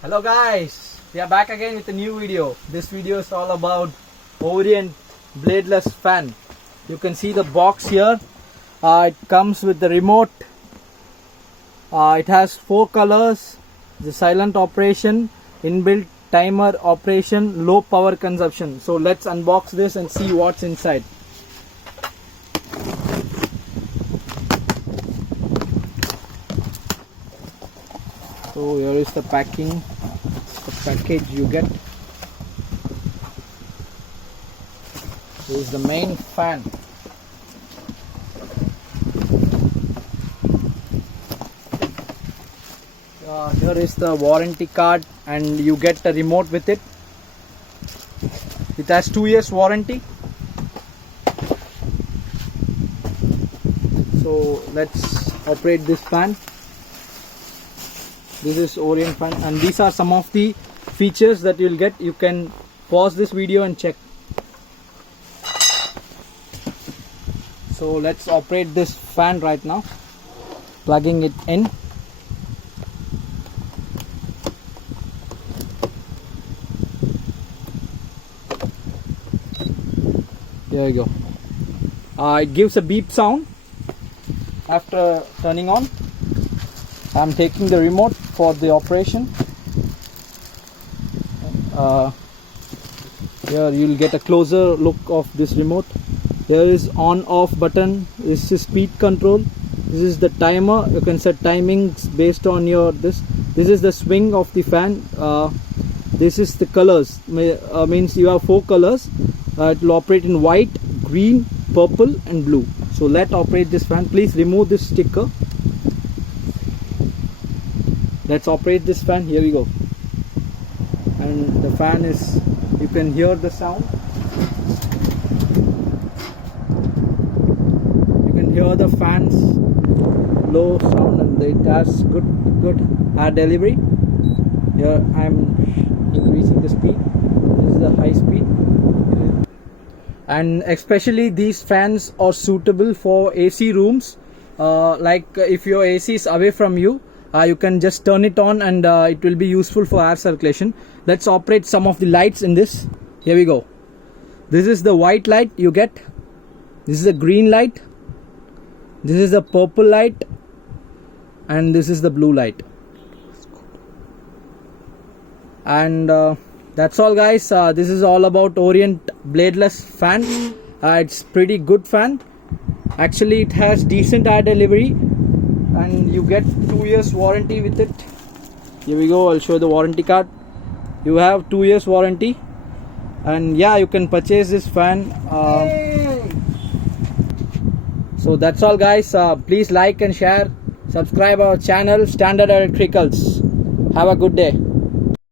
Hello guys, we are back again with a new video. This video is all about Orient Bladeless Fan. You can see the box here. It comes with the remote. It has 4 colors. The silent operation, inbuilt timer operation, low power consumption. So let's unbox this and see what's inside. So here is the package you get. This is the main fan. Here is the warranty card and you get a remote with it. It has 2 years warranty. So let's operate this fan. This is Orient fan and these are some of the features that you'll get. You can pause this video and check. So let's operate this fan right now. Plugging it in. There you go. It gives a beep sound after turning on. I'm taking the remote for the operation. Here you'll get a closer look of this remote. There is on off button. This is speed control. This is the timer. You can set timings based on your this is the swing of the fan. This is the colors. Means you have 4 colors. It will operate in white, green, purple and blue. So let's operate this fan. Please remove this sticker. Let's operate this fan. Here we go. And the fan is, you can hear the sound. You can hear the fan's low sound and it has good air delivery. Here I'm increasing the speed. This is the high speed. And especially these fans are suitable for AC rooms. Like if your AC is away from you, you can just turn it on and it will be useful for air circulation. Let's operate some of the lights in this. Here we go. This is the white light you get. This is the green light. This is the purple light. And this is the blue light. And that's all guys. This is all about Orient Bladeless Fan. It's pretty good fan. Actually it has decent air delivery. And you get 2 years warranty with it. Here we go. I'll show the warranty card. You have 2 years warranty, and yeah, you can purchase this fan. So that's all guys. Please like and share. Subscribe our channel Standard Electricals. Have a good day.